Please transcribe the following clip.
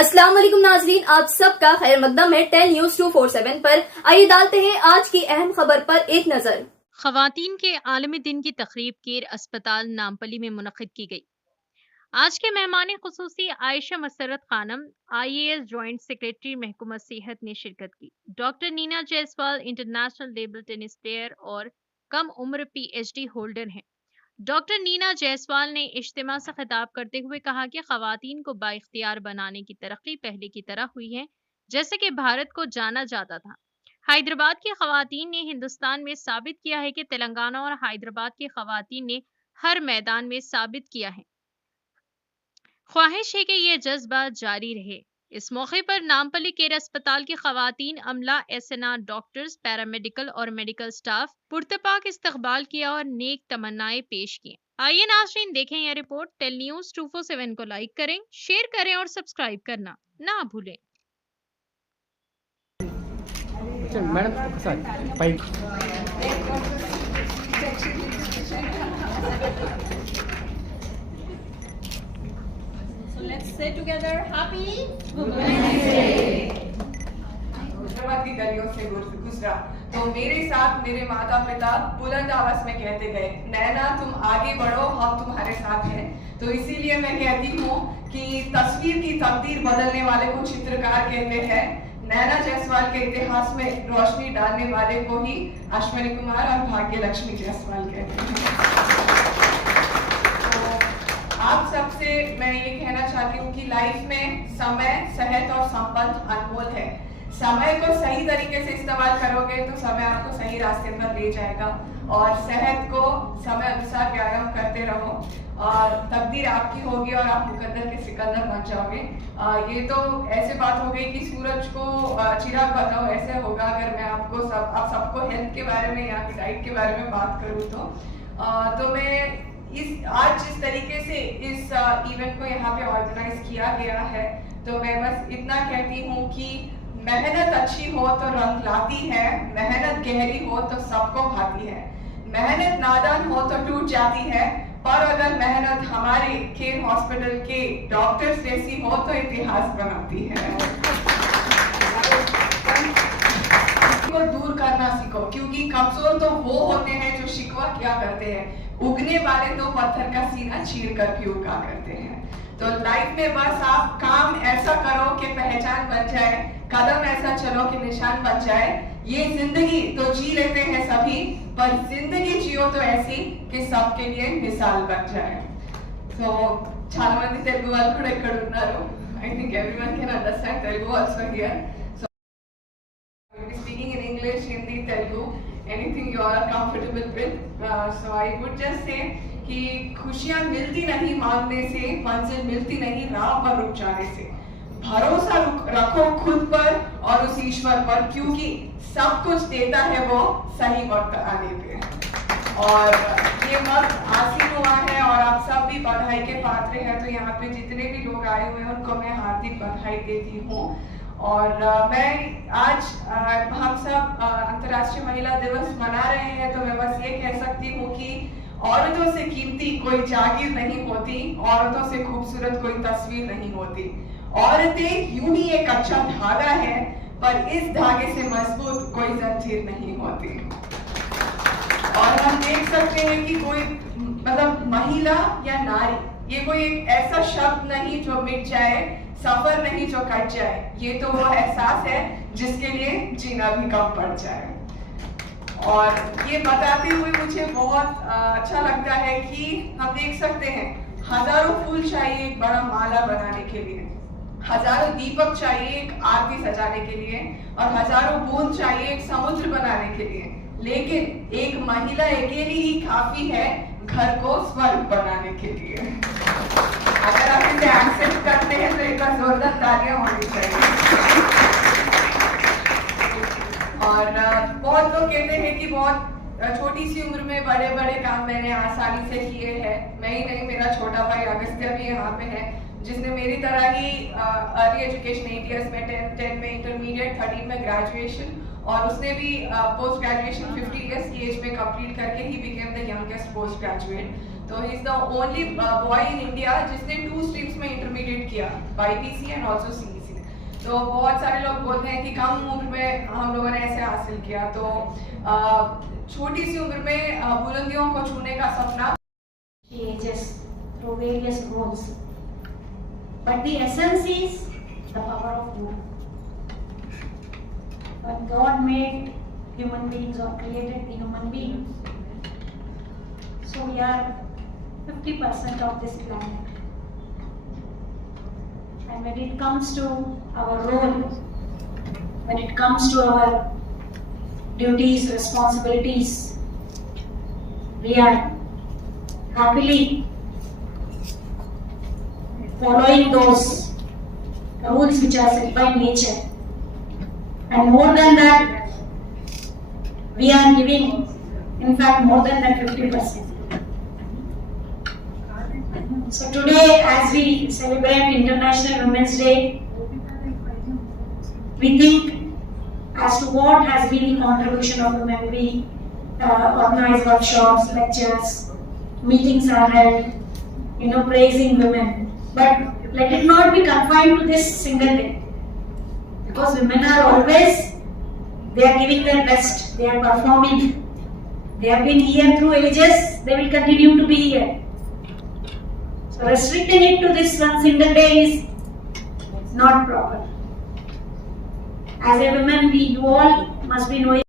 अस्सलाम वालेकुम नाजरीन, आप सबका खैर मकदम है 10 न्यूज 247 पर। आइए डालते हैं आज की अहम खबर पर एक नजर। खवातीन के आलमी दिन की तकरीब केर अस्पताल नामपली में मुनक्किद की गई। आज के मेहमान खुसूसी Ayesha Masarrat Khanam IAS joint secretary महकमा सेहत ने शिरकत की। Doctor Neena Jaiswal international table tennis player और कम उम्र PhD होल्डर हैं। डॉक्टर नीना जायसवाल ने इज्तिमा से खिताब करते हुए कहा कि खवातीन को बाइख्तियार बनाने की तरक्की पहले की तरह हुई है जैसे कि भारत को जाना जाता था। हैदराबाद की खवातीन ने हिंदुस्तान में साबित किया है कि तेलंगाना और हैदराबाद की खवातीन ने हर मैदान में साबित किया है। ख्वाहिश है कि यह जज्बा जारी रहे। इस मौके पर नामपली केयर अस्पताल की खवातीन अमला SNR डॉक्टर्स पैरामेडिकल और मेडिकल स्टाफ पुरतपाक इस्तकबाल किया और नेक तमन्नाएं पेश की। आइए नाज़रीन देखें यह रिपोर्ट। टेल न्यूज 247 को लाइक करें, शेयर करें और सब्सक्राइब करना ना भूलें। Madam sir pipe Let's say together, happy Hyderabad की गलियों से गुजरा तो मेरे साथ मेरे माता पिता बुलंद आवाज में कहते गए, नैना तुम आगे बढ़ो, हम तुम्हारे साथ हैं। तो इसीलिए मैं कहती हूँ कि तस्वीर की तकदीर बदलने वाले को चित्रकार कहते हैं। नैना जायसवाल के इतिहास में रोशनी डालने वाले को ही अश्विनी कुमार और भाग्य लक्ष्मी जायसवाल कहते हैं। आप सबसे मैं ये कहना चाहती हूँ कि लाइफ में समय, सेहत और संपत्ति अनमोल है। समय को सही तरीके से इस्तेमाल करोगे तो समय आपको सही रास्ते पर ले जाएगा, और सेहत को समय अनुसार व्यायाम करते रहो और तकदीर आपकी होगी और आप मुकद्दर के सिकंदर बन जाओगे। ये तो ऐसे बात हो गई कि सूरज को चिराग बताओ, ऐसे होगा अगर मैं आप सबको हेल्थ के बारे में या डाइट के बारे में बात करूँ तो मैं आज जिस तरीके से इस इवेंट को यहाँ पे ऑर्गेनाइज किया गया है, तो मैं बस इतना कहती हूँ कि मेहनत अच्छी हो तो रंग लाती है, मेहनत गहरी हो तो सबको भाती है, मेहनत नादान हो तो टूट जाती है, पर अगर मेहनत हमारे केयर हॉस्पिटल के डॉक्टर्स जैसी हो तो इतिहास बनाती है। को दूर करना सीखो, क्योंकि कमजोर तो वो होते हैं जो शिकवा क्या करते हैं, उगने वाले तो पत्थर का सीना चीर कर भी उगा करते हैं। तो लाइफ में बस आप काम ऐसा करो कि पहचान बन जाए, कदम ऐसा चलो कि निशान बन जाए। ये जिंदगी तो जी लेते हैं सभी, पर जिंदगी जियो तो ऐसी कि सबके लिए मिसाल बन जाए। So చాలా మంది తెలుగు వాళ్ళు కూడా ఇక్కడ ఉన్నారు. I think everyone can understand Telugu also here. So I will be speaking in English, Hindi, Telugu, anything you are comfortable with. So I would just say कि खुशियाँ मिलती नहीं मांगने से, मंजिल मिलती नहीं राह पर रुक जाने से। भरोसा रखो खुद पर और उस ईश्वर पर, क्योंकि सब कुछ देता है वो सही वक्त आने पे। और ये वक्त आसीन हुआ है और आप सब भी बधाई के पात्र हैं। तो यहाँ पे जितने भी लोग आए हुए हैं उनको मैं हार्दिक बधाई देती हूँ। और मैं आज हम सब अंतर्राष्ट्रीय महिला दिवस मना रहे हैं, तो मैं बस ये कह सकती हूँ कि औरतों से कीमती कोई जागीर नहीं होती, औरतों से खूबसूरत कोई तस्वीर नहीं होती। औरतें यूं ही एक अच्छा धागा है, पर इस धागे से मजबूत कोई जंजीर नहीं होती। और हम देख सकते हैं कि कोई मतलब महिला या नारी ये कोई एक ऐसा शब्द नहीं जो मिट जाए, सफर नहीं जो कट जाए, ये तो वो एहसास है जिसके लिए जीना भी कम पड़ जाए। और ये बताते हुए मुझे बहुत अच्छा लगता है कि हम देख सकते हैं हजारों फूल चाहिए एक बड़ा माला बनाने के लिए, हजारों दीपक चाहिए एक आरती सजाने के लिए, और हजारों बूंद चाहिए एक समुद्र बनाने के लिए, लेकिन एक महिला अकेली ही काफी है घर को स्वर्ग बनाने के लिए। अगर आप इसे एक्सेप्ट करते हैं तो एक बार जोरदार तालियां होनी चाहिए। और बहुत लोग कहते हैं कि बहुत छोटी सी उम्र में बड़े बड़े काम मैंने आसानी से किए हैं। मैं ही नहीं, मेरा छोटा भाई अगस्त्य भी यहाँ पे है, जिसने मेरी तरह ही अर्ली एजुकेशन 8 इयर्स में 10 में इंटरमीडिएट, 13 में ग्रेजुएशन, और उसने भी पोस्ट ग्रेजुएशन 50 इयर्स की एज में कंप्लीट करके ही became the youngest post graduate. तो he is the only boy in India जिसने 2 स्ट्रीम्स में इंटरमीडिएट किया YPC एंड ऑल्सो CEC। तो बहुत सारे लोग बोलते हैं कि कम उम्र में हम लोगों ने ऐसे हासिल किया, तो छोटी सी उम्र में बुलंदियों को छूने का सपना ages through various roles. But the essence is the power of woman. When God made human beings or created the human being, so we are 50% of this planet. And when it comes to our role, when it comes to our duties, responsibilities, we are happily following those rules which are set by nature. And more than that, we are giving, in fact, more than that 50%. So today, as we celebrate International Women's Day, we think as to what has been the contribution of women. We organize workshops, lectures, meetings are held, praising women. But let it not be confined to this single day. Because women are always, they are giving their best, they are performing. They have been here through ages, they will continue to be here. So restricting it to this one single day is not proper. As a woman, you all must be knowing